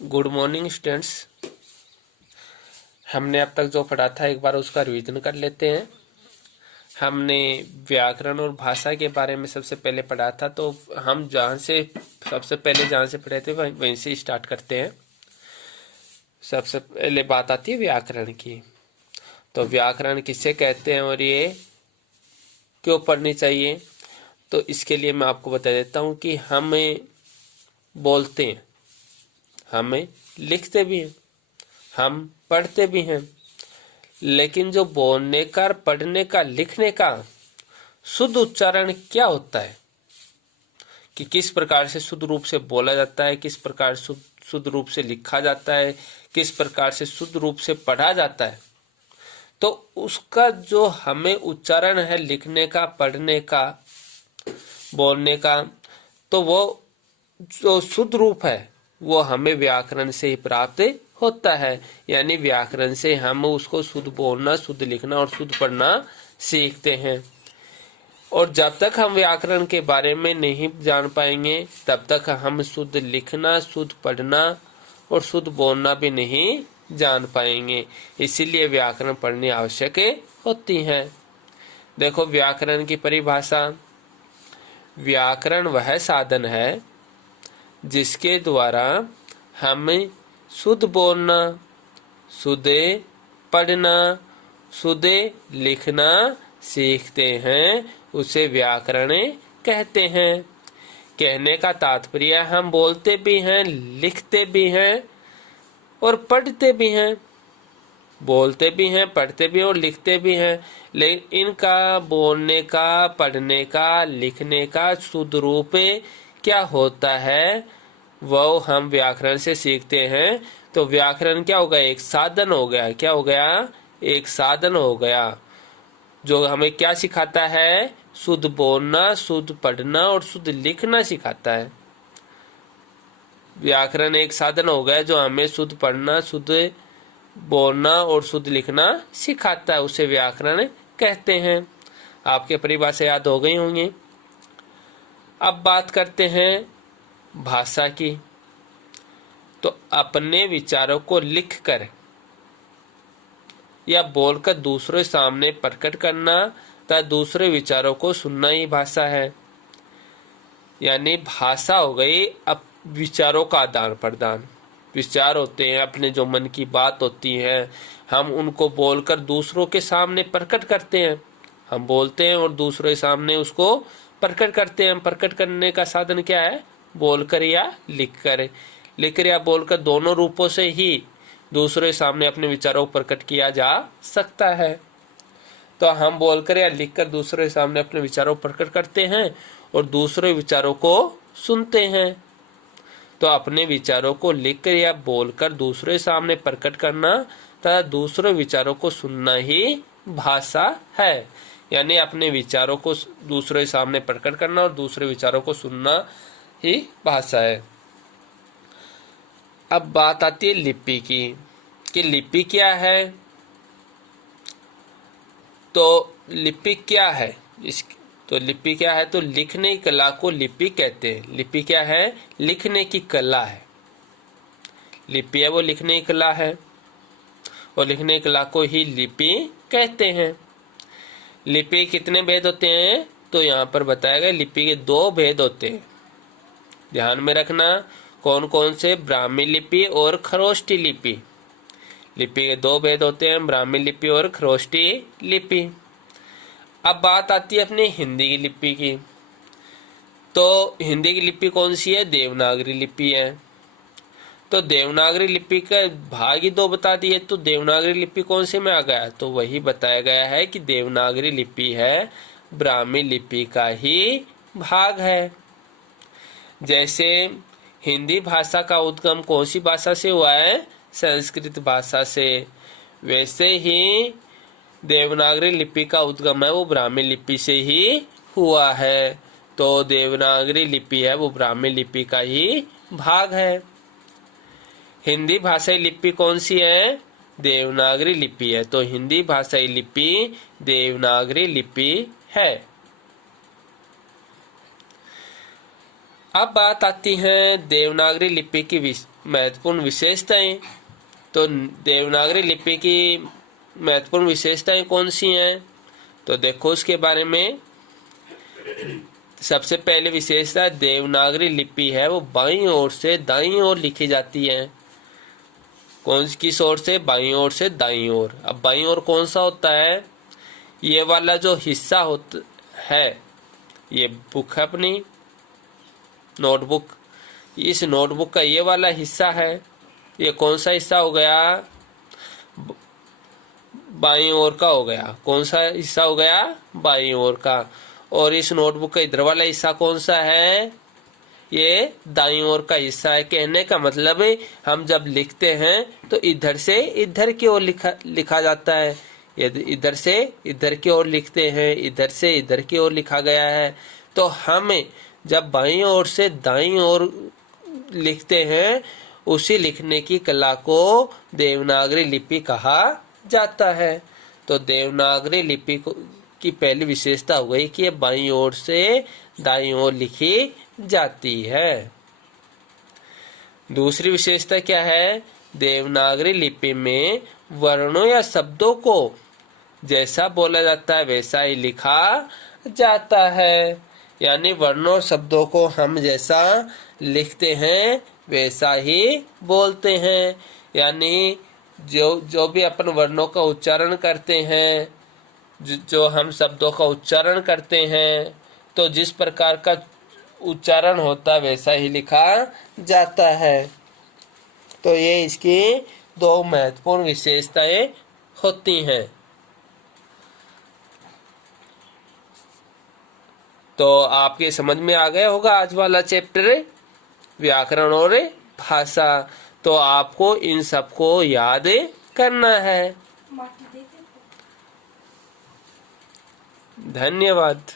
Good morning students. हमने अब तक जो पढ़ा था एक बार उसका रिवीजन कर लेते हैं। हमने व्याकरण और भाषा के बारे में सबसे पहले पढ़ा था, तो हम सबसे पहले जहाँ से पढ़े थे वहीं से स्टार्ट करते हैं। सबसे पहले बात आती है व्याकरण की। तो व्याकरण किसे कहते हैं और ये क्यों पढ़नी चाहिए, तो इसके लिए मैं आपको बता देता हूँ कि हम बोलते हैं, हमें लिखते भी हैं, हम पढ़ते भी हैं, लेकिन जो बोलने का, पढ़ने का, लिखने का शुद्ध उच्चारण क्या होता है, कि किस प्रकार से शुद्ध रूप से बोला जाता है, किस प्रकार शुद्ध रूप से लिखा जाता है, किस प्रकार से शुद्ध रूप से पढ़ा जाता है, तो उसका जो हमें उच्चारण है लिखने का, पढ़ने का, बोलने का, तो वो जो शुद्ध रूप है वो हमें व्याकरण से ही प्राप्त होता है। यानी व्याकरण से हम उसको शुद्ध बोलना, शुद्ध लिखना और शुद्ध पढ़ना सीखते हैं। और जब तक हम व्याकरण के बारे में नहीं जान पाएंगे तब तक हम शुद्ध लिखना, शुद्ध पढ़ना और शुद्ध बोलना भी नहीं जान पाएंगे। इसीलिए व्याकरण पढ़नी आवश्यक होती है। देखो व्याकरण की परिभाषा। व्याकरण वह साधन है जिसके द्वारा हम शुद्ध बोलना, शुद्ध पढ़ना, शुद्ध लिखना सीखते हैं, उसे व्याकरण कहते हैं। कहने का तात्पर्य हम बोलते भी हैं, लिखते भी हैं और पढ़ते भी हैं। बोलते भी हैं, पढ़ते भी हैं और लिखते भी हैं, लेकिन इनका बोलने का, पढ़ने का, लिखने का शुद्ध रूप क्या होता है वो हम व्याकरण से सीखते हैं। तो व्याकरण क्या हो गया? एक साधन हो गया। क्या हो गया? एक साधन हो गया जो हमें क्या सिखाता है? शुद्ध बोलना, शुद्ध पढ़ना और शुद्ध लिखना सिखाता है। व्याकरण एक साधन हो गया जो हमें शुद्ध पढ़ना, शुद्ध बोलना और शुद्ध लिखना सिखाता है, उसे व्याकरण कहते हैं। आपके परिभाषा याद हो गई होंगी। अब बात करते हैं भाषा की। तो अपने विचारों को लिखकर या बोलकर दूसरे सामने प्रकट करना तथा दूसरे विचारों को सुनना ही भाषा है। यानी भाषा हो गई अब विचारों का आदान प्रदान। विचार होते हैं, अपने जो मन की बात होती है, हम उनको बोलकर दूसरों के सामने प्रकट करते हैं। हम बोलते हैं और दूसरे सामने उसको प्रकट करते हैं। प्रकट करने का साधन क्या है? बोलकर या लिखकर। लिखकर या बोलकर दोनों रूपों से ही दूसरे सामने अपने विचारों को प्रकट किया जा सकता है। तो हम बोलकर या लिखकर दूसरे सामने अपने विचारों को प्रकट करते हैं और दूसरे विचारों को सुनते हैं। तो अपने विचारों को लिखकर या बोलकर दूसरे सामने प्रकट करना तथा दूसरे विचारों को सुनना ही भाषा है। यानी अपने विचारों को दूसरे सामने प्रकट करना और दूसरे विचारों को सुनना ही भाषा है। अब बात आती है लिपि की, कि लिपि क्या है। तो लिपि क्या है? तो लिपि क्या है? तो लिखने की कला को लिपि कहते हैं। लिपि क्या है? लिखने की कला है। लिपि है वो लिखने की कला है और लिखने की कला को ही लिपि कहते हैं। लिपि कितने भेद होते हैं? तो यहाँ पर बताया गया लिपि के 2 भेद होते हैं। ध्यान में रखना कौन कौन से? ब्राह्मी लिपि और खरोष्टी लिपि। लिपि के 2 भेद होते हैं, ब्राह्मी लिपि और खरोष्टी लिपि। अब बात आती है अपने हिंदी की लिपि की। तो हिंदी की लिपि कौन सी है? देवनागरी लिपि है। तो देवनागरी लिपि का भाग ही 2 बता दिए, तो देवनागरी लिपि कौन से में आ गया? तो वही बताया गया है कि देवनागरी लिपि है ब्राह्मी लिपि का ही भाग है। जैसे हिंदी भाषा का उद्गम कौन सी भाषा से हुआ है? संस्कृत भाषा से। वैसे ही देवनागरी लिपि का उद्गम है वो ब्राह्मी लिपि से ही हुआ है। तो देवनागरी लिपि है वो ब्राह्मी लिपि का ही भाग है। हिंदी भाषाई लिपि कौन सी है? देवनागरी लिपि है। तो हिंदी भाषाई लिपि देवनागरी लिपि है। अब बात आती है देवनागरी लिपि की महत्वपूर्ण विशेषताएं। तो देवनागरी लिपि की महत्वपूर्ण विशेषताएं कौन सी हैं? तो देखो उसके बारे में। सबसे पहले विशेषता देवनागरी लिपि है वो बाईं ओर से दाईं ओर लिखी जाती है। कौन किस ओर से? बाईं ओर से दाईं ओर। अब बाईं ओर कौन सा होता है? ये वाला जो हिस्सा होता है, ये बुक है अपनी नोटबुक, इस नोटबुक का ये वाला हिस्सा है। ये कौन सा हिस्सा हो गया? बाईं ओर का हो गया। कौन सा हिस्सा हो गया? बाईं ओर का। और इस नोटबुक का इधर वाला हिस्सा कौन सा है? ये दाईं ओर का हिस्सा है। कहने का मतलब है हम जब लिखते हैं तो इधर से इधर की ओर लिखा जाता है। इधर से इधर की ओर लिखते हैं, इधर से इधर की ओर लिखा गया है। तो हमें जब बाईं ओर से दाईं ओर लिखते हैं, उसी लिखने की कला को देवनागरी लिपि कहा जाता है। तो देवनागरी लिपि की पहली विशेषता हो गई कि ये बाईं ओर से दाईं ओर लिखी जाती है। दूसरी विशेषता क्या है? देवनागरी लिपि में वर्णों या शब्दों को जैसा बोला जाता है वैसा ही लिखा जाता है। यानी वर्णों और शब्दों को हम जैसा लिखते हैं वैसा ही बोलते हैं। यानी जो भी अपन वर्णों का उच्चारण करते हैं, जो हम शब्दों का उच्चारण करते हैं, तो जिस प्रकार का उच्चारण होता है वैसा ही लिखा जाता है। तो ये इसकी दो महत्वपूर्ण विशेषताएं होती हैं। तो आपके समझ में आ गया होगा आज वाला चैप्टर व्याकरण और भाषा। तो आपको इन सबको याद करना है। धन्यवाद।